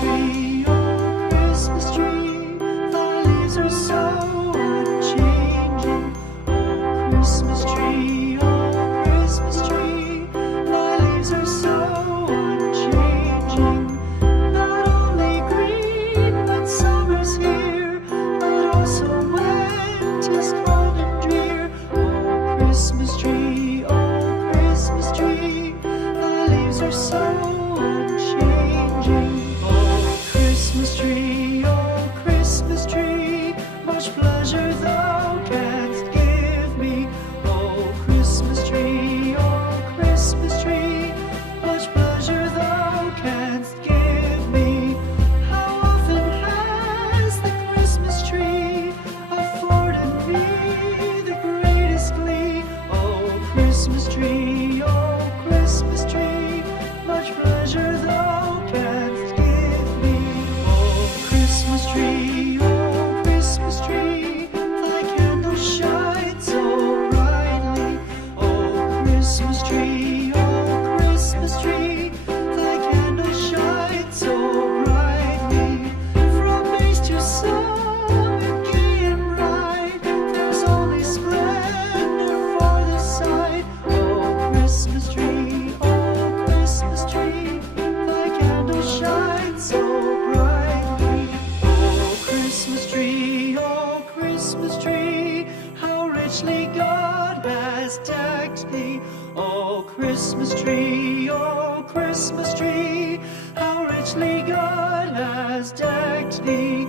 tree, oh Christmas tree, thy leaves are so unchanging. Oh Christmas tree, oh Christmas tree, thy leaves are so unchanging. Not only green when summer's here, but also when 'tis cold and drear. Oh Christmas tree, oh Christmas tree, thy leaves are so unchanging. Oh Christmas tree, much pleasure thou canst give me. Oh Christmas tree, much pleasure thou canst give me. How often has the Christmas tree afforded me the greatest glee? Oh Christmas tree, much pleasure thou canst give me. Oh Christmas tree, thy candles shine so brightly. Oh Christmas tree, thy candles shine so brightly. From base to summit, gay and bright, there's only splendor for the sight. Oh Christmas tree, thy candles shine so brightly. Oh Christmas tree, how richly God has decked thee. Oh Christmas tree, how richly God has decked thee.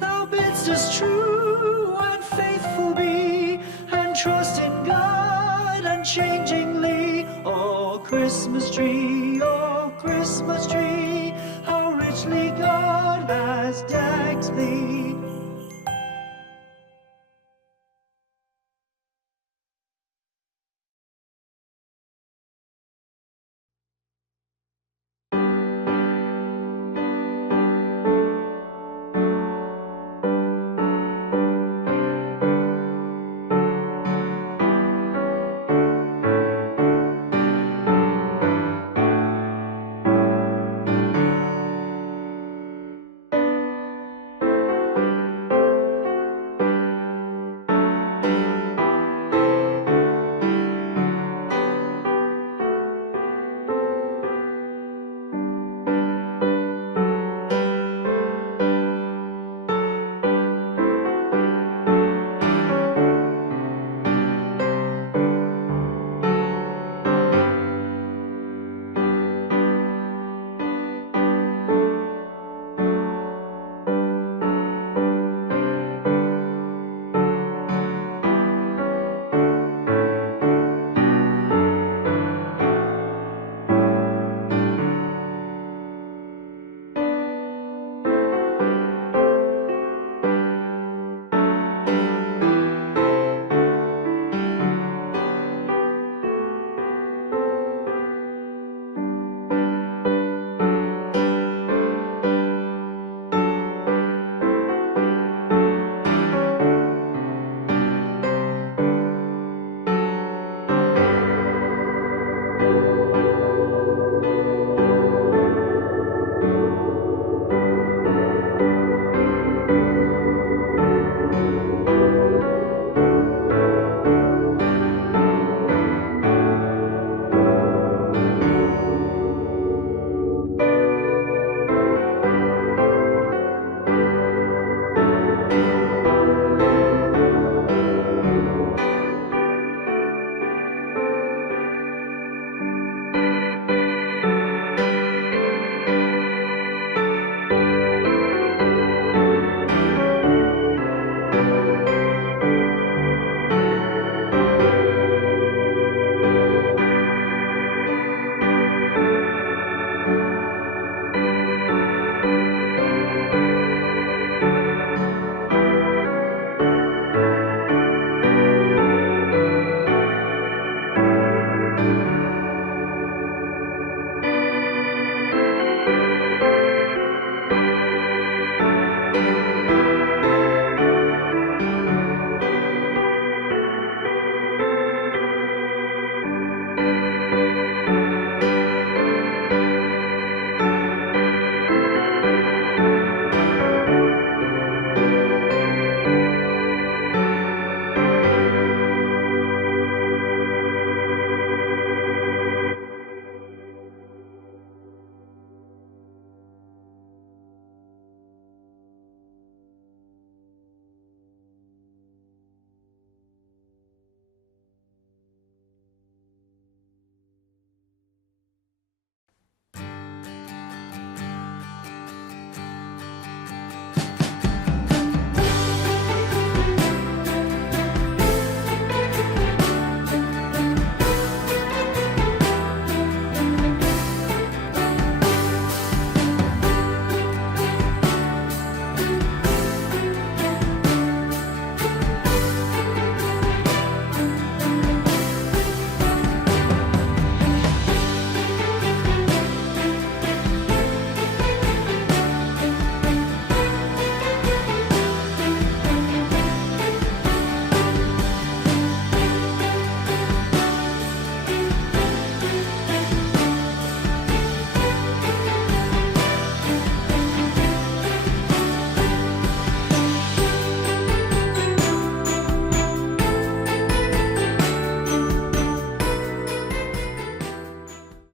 Thou bidst us true and faithful be, and trust in God unchangingly. Oh Christmas tree,